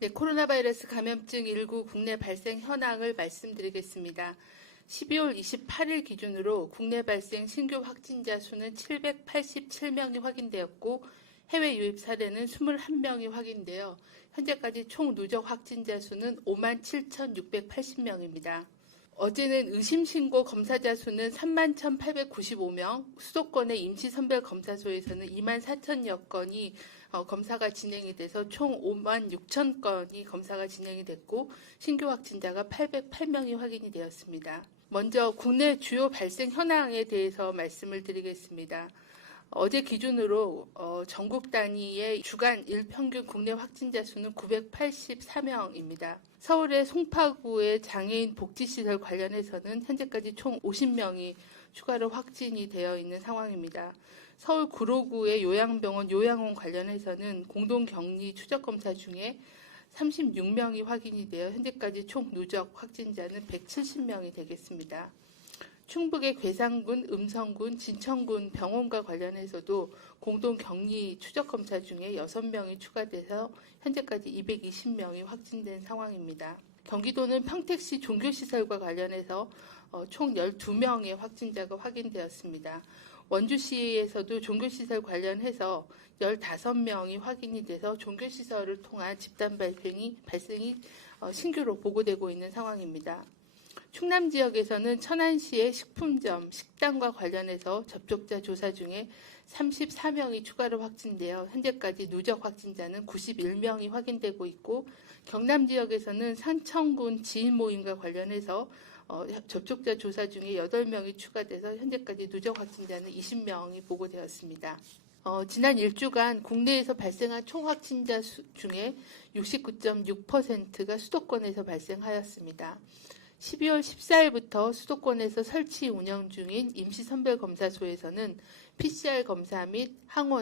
네, 코로나 바이러스 감염증 19 국내 발생 현황을 말씀드리겠습니다. 12월 28일 기준으로 국내 발생 신규 확진자 수는 787명이 확인되었고 해외 유입 사례는 21명이 확인되어 현재까지 총 누적 확진자 수는 57,680명입니다. 어제는 의심신고 검사자 수는 31,895명, 수도권의 임시선별검사소에서는 24,000여 건이 검사가 진행이 돼서 총 56,000건이 검사가 진행이 됐고 신규 확진자가 808명이 확인이 되었습니다. 먼저 국내 주요 발생 현황에 대해서 말씀을 드리겠습니다. 어제 기준으로 전국 단위의 주간 일평균 국내 확진자 수는 984명입니다. 서울의 송파구의 장애인 복지시설 관련해서는 현재까지 총 50명이 추가로 확진이 되어 있는 상황입니다. 서울 구로구의 요양병원 요양원 관련해서는 공동격리 추적검사 중에 36명이 확인이 되어 현재까지 총 누적 확진자는 170명이 되겠습니다. 충북의 괴산군, 음성군, 진천군 병원과 관련해서도 공동격리 추적검사 중에 6명이 추가돼서 현재까지 220명이 확진된 상황입니다. 경기도는 평택시 종교시설과 관련해서 총 12명의 확진자가 확인되었습니다. 원주시에서도 종교시설 관련해서 15명이 확인이 돼서 종교시설을 통한 집단 발생이 신규로 보고되고 있는 상황입니다. 충남 지역에서는 천안시의 식품점, 식당과 관련해서 접촉자 조사 중에 34명이 추가로 확진되어 현재까지 누적 확진자는 91명이 확인되고 있고 경남 지역에서는 산청군 지인 모임과 관련해서 접촉자 조사 중에 8명이 추가돼서 현재까지 누적 확진자는 20명이 보고되었습니다. 지난 일주간 국내에서 발생한 총 확진자 중에 69.6%가 수도권에서 발생하였습니다. 12월 14일부터 수도권에서 설치 운영 중인 임시선별검사소에서는 PCR 검사 및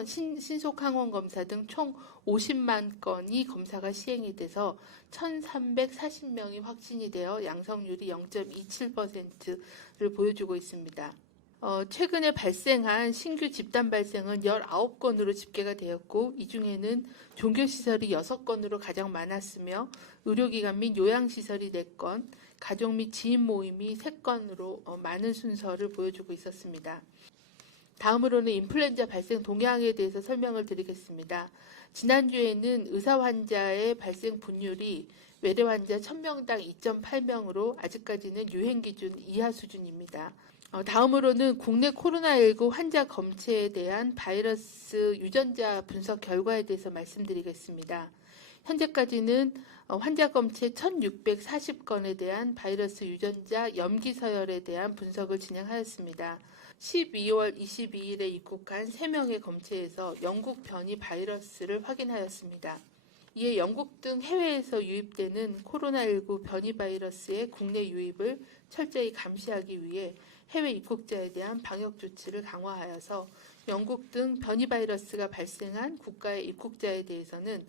신속 항원 검사 등 총 50만 건이 검사가 시행이 돼서 1,340명이 확진이 되어 양성률이 0.27%를 보여주고 있습니다. 최근에 발생한 신규 집단 발생은 19건으로 집계가 되었고 이 중에는 종교시설이 6건으로 가장 많았으며 의료기관 및 요양시설이 4건, 가족 및 지인 모임이 3건으로 많은 순서를 보여주고 있었습니다. 다음으로는 인플루엔자 발생 동향에 대해서 설명을 드리겠습니다. 지난주에는 의사 환자의 발생 분율이 외래 환자 1000명당 2.8명으로 아직까지는 유행 기준 이하 수준입니다. 다음으로는 국내 코로나19 환자 검체에 대한 바이러스 유전자 분석 결과에 대해서 말씀드리겠습니다. 현재까지는 환자 검체 1640건에 대한 바이러스 유전자 염기 서열에 대한 분석을 진행하였습니다. 12월 22일에 입국한 3명의 검체에서 영국 변이 바이러스를 확인하였습니다. 이에 영국 등 해외에서 유입되는 코로나19 변이 바이러스의 국내 유입을 철저히 감시하기 위해 해외 입국자에 대한 방역 조치를 강화하여서 영국 등 변이 바이러스가 발생한 국가의 입국자에 대해서는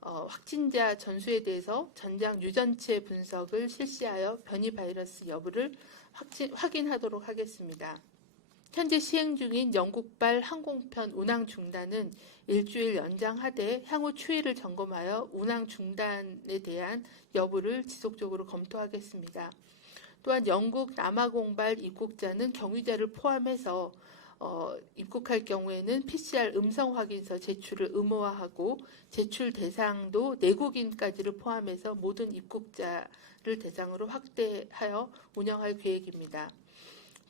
확진자 전수에 대해서 전장 유전체 분석을 실시하여 변이 바이러스 여부를 확인하도록 하겠습니다. 현재 시행 중인 영국발 항공편 운항 중단은 일주일 연장하되 향후 추이를 점검하여 운항 중단에 대한 여부를 지속적으로 검토하겠습니다. 또한 영국 남아공발 입국자는 경유자를 포함해서 입국할 경우에는 PCR 음성 확인서 제출을 의무화하고 제출 대상도 내국인까지를 포함해서 모든 입국자를 대상으로 확대하여 운영할 계획입니다.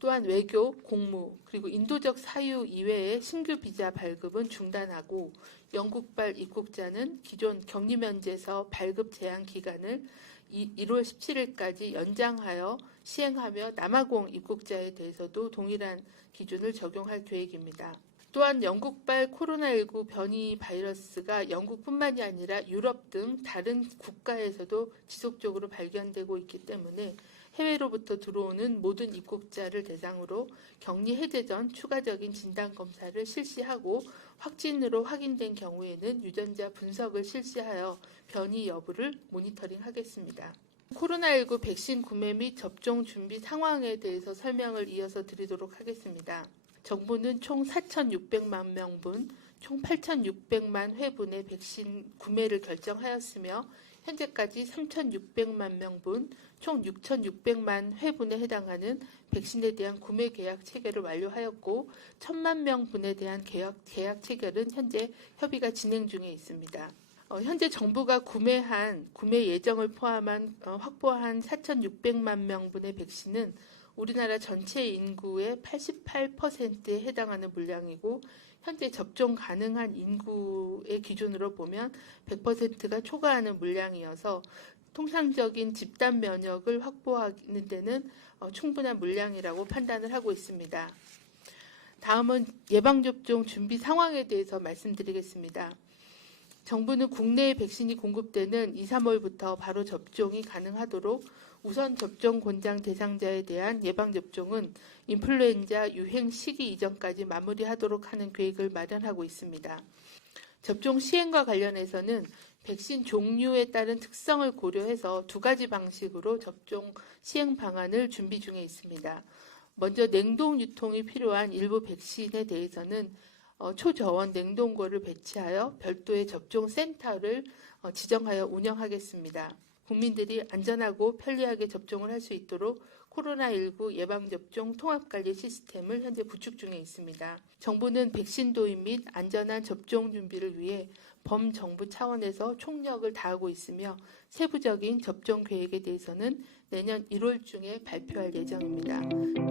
또한 외교, 공무, 그리고 인도적 사유 이외의 신규 비자 발급은 중단하고 영국발 입국자는 기존 격리면제서 발급 제한 기간을 1월 17일까지 연장하여 시행하며 남아공 입국자에 대해서도 동일한 기준을 적용할 계획입니다. 또한 영국발 코로나19 변이 바이러스가 영국뿐만이 아니라 유럽 등 다른 국가에서도 지속적으로 발견되고 있기 때문에 해외로부터 들어오는 모든 입국자를 대상으로 격리 해제 전 추가적인 진단검사를 실시하고 확진으로 확인된 경우에는 유전자 분석을 실시하여 변이 여부를 모니터링하겠습니다. 코로나19 백신 구매 및 접종 준비 상황에 대해서 설명을 이어서 드리도록 하겠습니다. 정부는 총 4,600만 명분 총 8,600만 회분의 백신 구매를 결정하였으며 현재까지 3,600만 명분, 총 6,600만 회분에 해당하는 백신에 대한 구매 계약 체결을 완료하였고 1,000만 명분에 대한 계약 체결은 현재 협의가 진행 중에 있습니다. 현재 정부가 구매 예정을 포함한 확보한 4,600만 명분의 백신은 우리나라 전체 인구의 88%에 해당하는 물량이고 현재 접종 가능한 인구의 기준으로 보면 100%가 초과하는 물량이어서 통상적인 집단 면역을 확보하는 데는 충분한 물량이라고 판단을 하고 있습니다. 다음은 예방접종 준비 상황에 대해서 말씀드리겠습니다. 정부는 국내에 백신이 공급되는 2, 3월부터 바로 접종이 가능하도록 우선 접종 권장 대상자에 대한 예방접종은 인플루엔자 유행 시기 이전까지 마무리하도록 하는 계획을 마련하고 있습니다. 접종 시행과 관련해서는 백신 종류에 따른 특성을 고려해서 두 가지 방식으로 접종 시행 방안을 준비 중에 있습니다. 먼저 냉동 유통이 필요한 일부 백신에 대해서는 초저온 냉동고를 배치하여 별도의 접종 센터를 지정하여 운영하겠습니다. 국민들이 안전하고 편리하게 접종을 할 수 있도록 코로나19 예방접종 통합관리 시스템을 현재 구축 중에 있습니다. 정부는 백신 도입 및 안전한 접종 준비를 위해 범정부 차원에서 총력을 다하고 있으며 세부적인 접종 계획에 대해서는 내년 1월 중에 발표할 예정입니다.